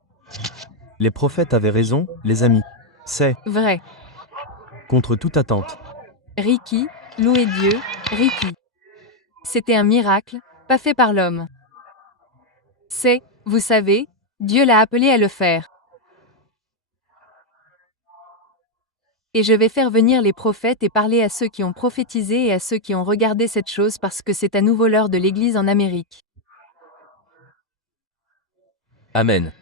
Les prophètes avaient raison, les amis. C'est, Vrai. contre toute attente. Ricky, louez Dieu, Ricky. C'était un miracle, pas fait par l'homme. C'est, vous savez, Dieu l'a appelé à le faire. Et je vais faire venir les prophètes et parler à ceux qui ont prophétisé et à ceux qui ont regardé cette chose parce que c'est à nouveau l'heure de l'Église en Amérique. Amen.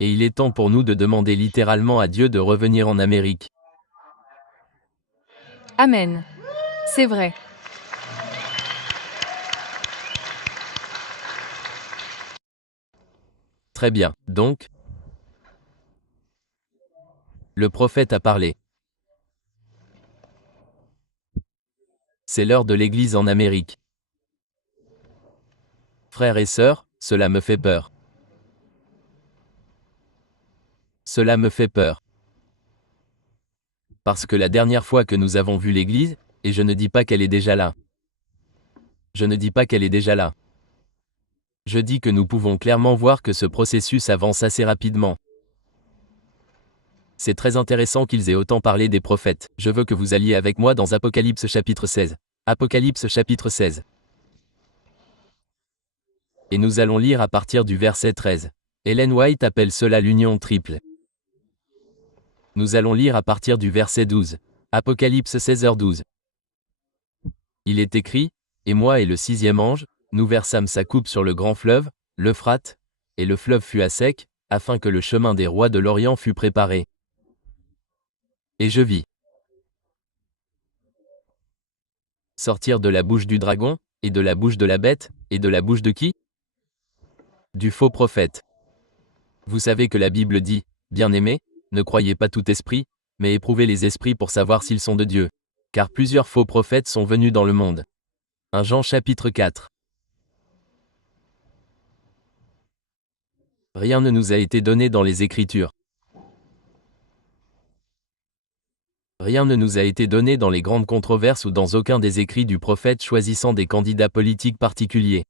Et il est temps pour nous de demander littéralement à Dieu de revenir en Amérique. Amen. C'est vrai. Très bien, donc, le prophète a parlé. C'est l'heure de l'Église en Amérique. Frères et sœurs, cela me fait peur. Cela me fait peur. Parce que la dernière fois que nous avons vu l'Église, et je ne dis pas qu'elle est déjà là. Je ne dis pas qu'elle est déjà là. Je dis que nous pouvons clairement voir que ce processus avance assez rapidement. C'est très intéressant qu'ils aient autant parlé des prophètes. Je veux que vous alliez avec moi dans Apocalypse chapitre 16. Apocalypse chapitre 16. Et nous allons lire à partir du verset 13. Ellen White appelle cela l'union triple. Nous allons lire à partir du verset 12. Apocalypse 16h12. Il est écrit, « Et moi et le sixième ange, nous versâmes sa coupe sur le grand fleuve, l'Euphrate, et le fleuve fut à sec, afin que le chemin des rois de l'Orient fût préparé. Et je vis sortir de la bouche du dragon, et de la bouche de la bête, et de la bouche de qui? Du faux prophète. Vous savez que la Bible dit, « Bien-aimés, ne croyez pas tout esprit, mais éprouvez les esprits pour savoir s'ils sont de Dieu. Car plusieurs faux prophètes sont venus dans le monde. » 1 Jean chapitre 4. Rien ne nous a été donné dans les Écritures. Rien ne nous a été donné dans les grandes controverses ou dans aucun des écrits du prophète choisissant des candidats politiques particuliers.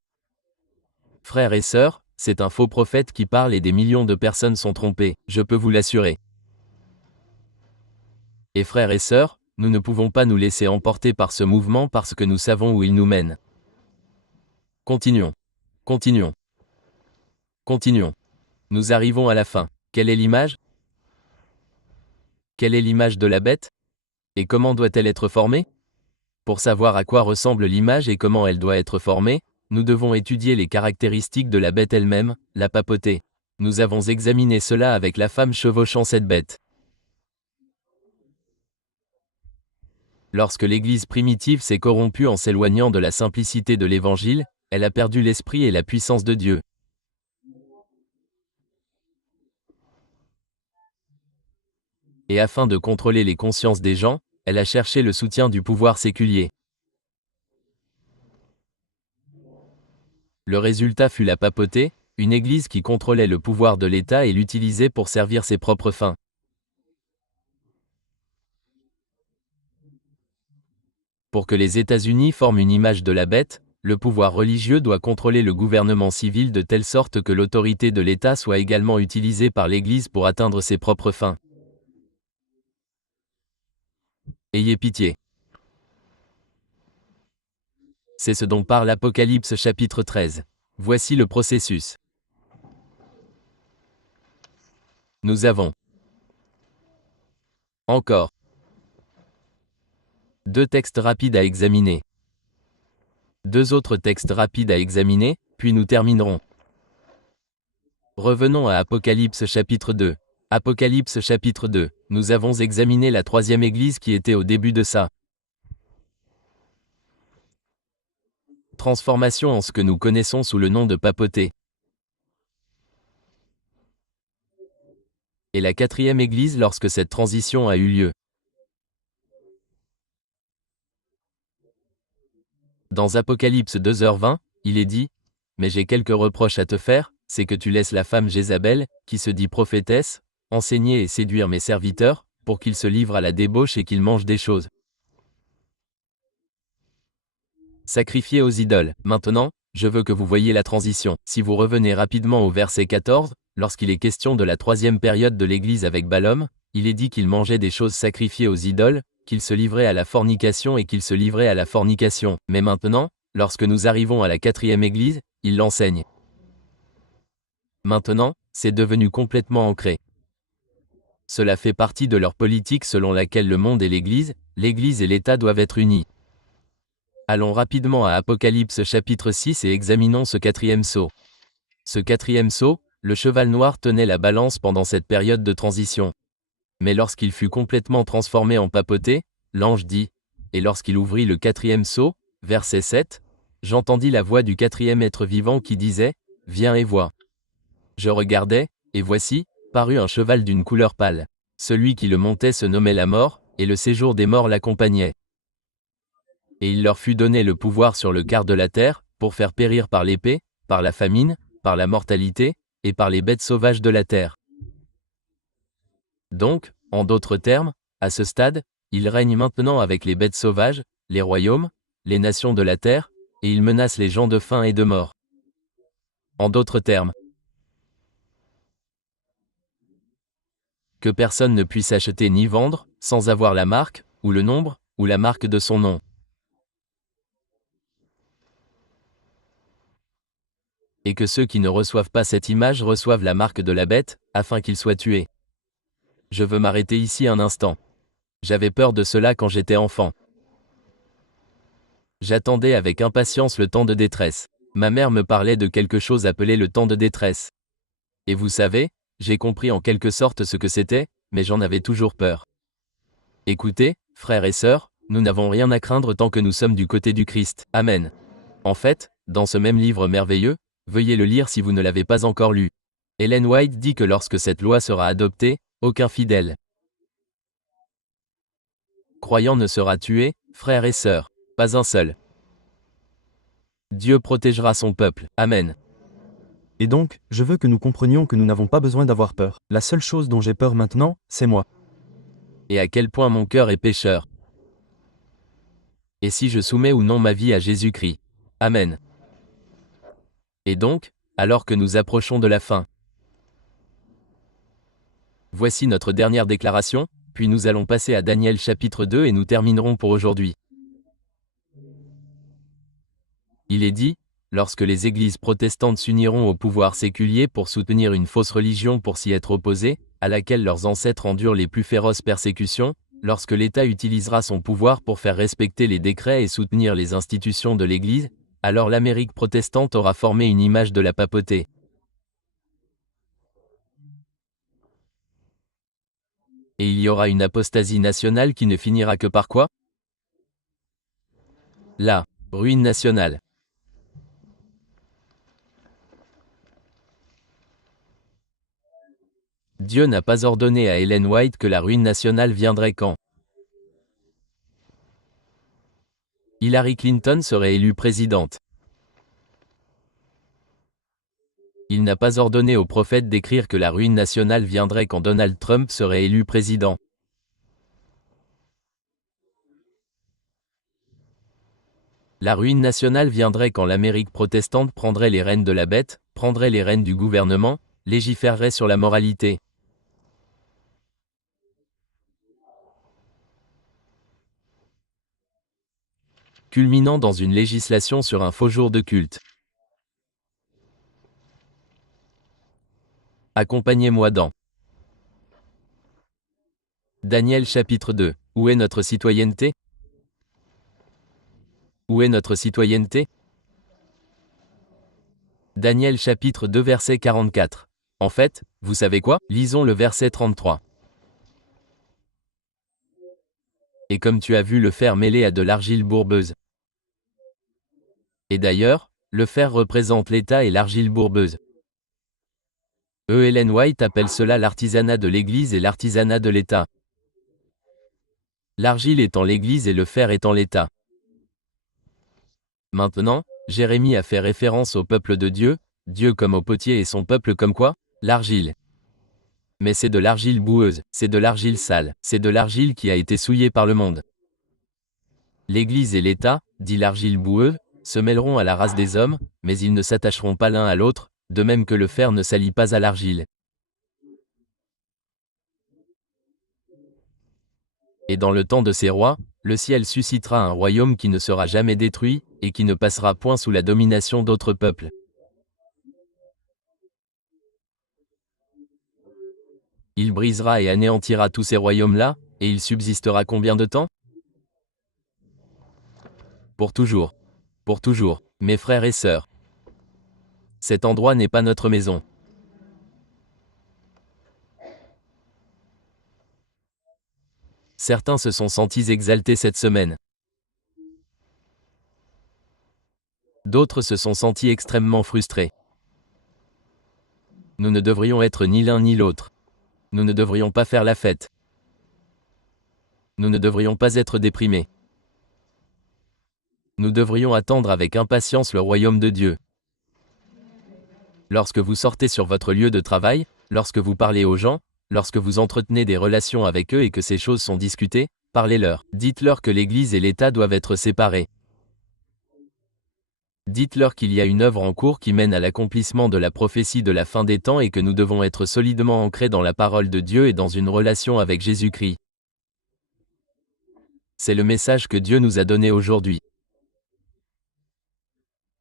Frères et sœurs, c'est un faux prophète qui parle et des millions de personnes sont trompées, je peux vous l'assurer. Et frères et sœurs, nous ne pouvons pas nous laisser emporter par ce mouvement parce que nous savons où il nous mène. Continuons. Continuons. Continuons. Nous arrivons à la fin. Quelle est l'image? Quelle est l'image de la bête? Et comment doit-elle être formée? Pour savoir à quoi ressemble l'image et comment elle doit être formée, nous devons étudier les caractéristiques de la bête elle-même, la papauté. Nous avons examiné cela avec la femme chevauchant cette bête. Lorsque l'Église primitive s'est corrompue en s'éloignant de la simplicité de l'Évangile, elle a perdu l'esprit et la puissance de Dieu. Et afin de contrôler les consciences des gens, elle a cherché le soutien du pouvoir séculier. Le résultat fut la papauté, une église qui contrôlait le pouvoir de l'État et l'utilisait pour servir ses propres fins. Pour que les États-Unis forment une image de la bête, le pouvoir religieux doit contrôler le gouvernement civil de telle sorte que l'autorité de l'État soit également utilisée par l'Église pour atteindre ses propres fins. Ayez pitié. C'est ce dont parle Apocalypse chapitre 13. Voici le processus. Nous avons encore 2 textes rapides à examiner. 2 autres textes rapides à examiner, puis nous terminerons. Revenons à Apocalypse chapitre 2. Apocalypse chapitre 2. Nous avons examiné la troisième église qui était au début de sa transformation en ce que nous connaissons sous le nom de papauté. Et la quatrième église lorsque cette transition a eu lieu. Dans Apocalypse 2h20, il est dit, « Mais j'ai quelques reproches à te faire, c'est que tu laisses la femme Jézabel, qui se dit prophétesse, enseigner et séduire mes serviteurs, pour qu'ils se livrent à la débauche et qu'ils mangent des choses sacrifiées aux idoles. » Maintenant, je veux que vous voyiez la transition. Si vous revenez rapidement au verset 14, lorsqu'il est question de la troisième période de l'Église avec Balaam, il est dit qu'il mangeait des choses sacrifiées aux idoles, qu'il se livrait à la fornication et qu'il se livrait à la fornication. Mais maintenant, lorsque nous arrivons à la quatrième Église, il l'enseigne. Maintenant, c'est devenu complètement ancré. Cela fait partie de leur politique selon laquelle le monde et l'Église et l'État doivent être unis. Allons rapidement à Apocalypse chapitre 6 et examinons ce quatrième sceau. Ce quatrième sceau, le cheval noir tenait la balance pendant cette période de transition. Mais lorsqu'il fut complètement transformé en papauté, l'ange dit, et lorsqu'il ouvrit le quatrième sceau, verset 7, j'entendis la voix du quatrième être vivant qui disait, viens et vois. Je regardai, et voici, parut un cheval d'une couleur pâle. Celui qui le montait se nommait la mort, et le séjour des morts l'accompagnait. Et il leur fut donné le pouvoir sur le quart de la terre, pour faire périr par l'épée, par la famine, par la mortalité, et par les bêtes sauvages de la terre. Donc, en d'autres termes, à ce stade, il règne maintenant avec les bêtes sauvages, les royaumes, les nations de la terre, et il menace les gens de faim et de mort. En d'autres termes, que personne ne puisse acheter ni vendre, sans avoir la marque, ou le nombre, ou la marque de son nom. Et que ceux qui ne reçoivent pas cette image reçoivent la marque de la bête, afin qu'ils soient tués. Je veux m'arrêter ici un instant. J'avais peur de cela quand j'étais enfant. J'attendais avec impatience le temps de détresse. Ma mère me parlait de quelque chose appelé le temps de détresse. Et vous savez, j'ai compris en quelque sorte ce que c'était, mais j'en avais toujours peur. Écoutez, frères et sœurs, nous n'avons rien à craindre tant que nous sommes du côté du Christ. Amen. En fait, dans ce même livre merveilleux, veuillez le lire si vous ne l'avez pas encore lu. Ellen White dit que lorsque cette loi sera adoptée, aucun fidèle croyant ne sera tué, frères et sœurs. Pas un seul. Dieu protégera son peuple. Amen. Et donc, je veux que nous comprenions que nous n'avons pas besoin d'avoir peur. La seule chose dont j'ai peur maintenant, c'est moi. Et à quel point mon cœur est pécheur. Et si je soumets ou non ma vie à Jésus-Christ. Amen. Et donc, alors que nous approchons de la fin, voici notre dernière déclaration, puis nous allons passer à Daniel chapitre 2 et nous terminerons pour aujourd'hui. Il est dit, lorsque les églises protestantes s'uniront au pouvoir séculier pour soutenir une fausse religion pour s'y être opposées, à laquelle leurs ancêtres endurent les plus féroces persécutions, lorsque l'État utilisera son pouvoir pour faire respecter les décrets et soutenir les institutions de l'Église, alors l'Amérique protestante aura formé une image de la papauté. Et il y aura une apostasie nationale qui ne finira que par quoi? La ruine nationale. Dieu n'a pas ordonné à Ellen White que la ruine nationale viendrait quand Hillary Clinton serait élue présidente. Il n'a pas ordonné au prophète d'écrire que la ruine nationale viendrait quand Donald Trump serait élu président. La ruine nationale viendrait quand l'Amérique protestante prendrait les rênes de la bête, prendrait les rênes du gouvernement, légiférerait sur la moralité. Culminant dans une législation sur un faux jour de culte. Accompagnez-moi dans Daniel chapitre 2. Où est notre citoyenneté? Où est notre citoyenneté? Daniel chapitre 2 verset 44. En fait, vous savez quoi? Lisons le verset 33. Et comme tu as vu le fer mêlé à de l'argile bourbeuse. Et d'ailleurs, le fer représente l'état et l'argile bourbeuse. Ellen White appelle cela l'artisanat de l'Église et l'artisanat de l'État. L'argile étant l'Église et le fer étant l'État. Maintenant, Jérémie a fait référence au peuple de Dieu, Dieu comme au potier et son peuple comme quoi? L'argile. Mais c'est de l'argile boueuse, c'est de l'argile sale, c'est de l'argile qui a été souillée par le monde. L'Église et l'État, dit l'argile boueuse, se mêleront à la race des hommes, mais ils ne s'attacheront pas l'un à l'autre, de même que le fer ne s'allie pas à l'argile. Et dans le temps de ces rois, le ciel suscitera un royaume qui ne sera jamais détruit, et qui ne passera point sous la domination d'autres peuples. Il brisera et anéantira tous ces royaumes-là, et il subsistera combien de temps? Pour toujours. Pour toujours, mes frères et sœurs. Cet endroit n'est pas notre maison. Certains se sont sentis exaltés cette semaine. D'autres se sont sentis extrêmement frustrés. Nous ne devrions être ni l'un ni l'autre. Nous ne devrions pas faire la fête. Nous ne devrions pas être déprimés. Nous devrions attendre avec impatience le royaume de Dieu. Lorsque vous sortez sur votre lieu de travail, lorsque vous parlez aux gens, lorsque vous entretenez des relations avec eux et que ces choses sont discutées, parlez-leur. Dites-leur que l'Église et l'État doivent être séparés. Dites-leur qu'il y a une œuvre en cours qui mène à l'accomplissement de la prophétie de la fin des temps et que nous devons être solidement ancrés dans la parole de Dieu et dans une relation avec Jésus-Christ. C'est le message que Dieu nous a donné aujourd'hui.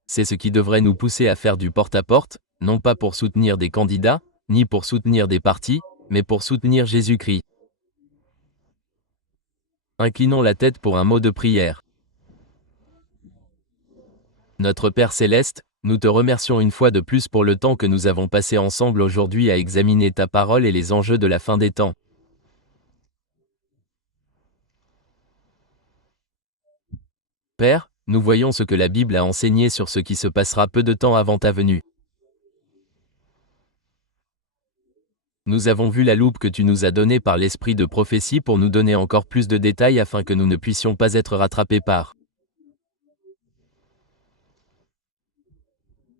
C'est ce qui devrait nous pousser à faire du porte-à-porte, non pas pour soutenir des candidats, ni pour soutenir des partis, mais pour soutenir Jésus-Christ. Inclinons la tête pour un mot de prière. Notre Père Céleste, nous te remercions une fois de plus pour le temps que nous avons passé ensemble aujourd'hui à examiner ta parole et les enjeux de la fin des temps. Père, nous voyons ce que la Bible a enseigné sur ce qui se passera peu de temps avant ta venue. Nous avons vu la loupe que tu nous as donnée par l'esprit de prophétie pour nous donner encore plus de détails afin que nous ne puissions pas être rattrapés par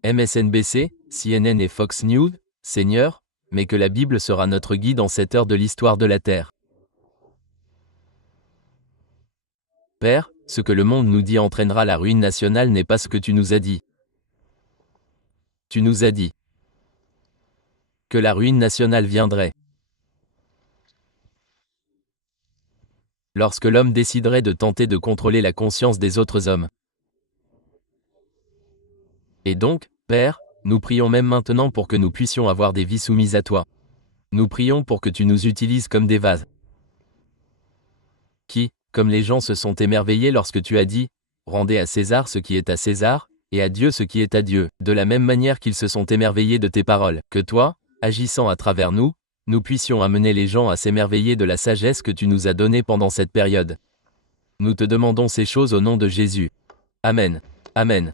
MSNBC, CNN et Fox News, Seigneur, mais que la Bible sera notre guide en cette heure de l'histoire de la Terre. Père, ce que le monde nous dit entraînera la ruine nationale n'est pas ce que tu nous as dit. Tu nous as dit que la ruine nationale viendrait lorsque l'homme déciderait de tenter de contrôler la conscience des autres hommes. Et donc, Père, nous prions même maintenant pour que nous puissions avoir des vies soumises à toi. Nous prions pour que tu nous utilises comme des vases. Qui, comme les gens se sont émerveillés lorsque tu as dit, rendez à César ce qui est à César, et à Dieu ce qui est à Dieu, de la même manière qu'ils se sont émerveillés de tes paroles, que toi, agissant à travers nous, nous puissions amener les gens à s'émerveiller de la sagesse que tu nous as donnée pendant cette période. Nous te demandons ces choses au nom de Jésus. Amen. Amen.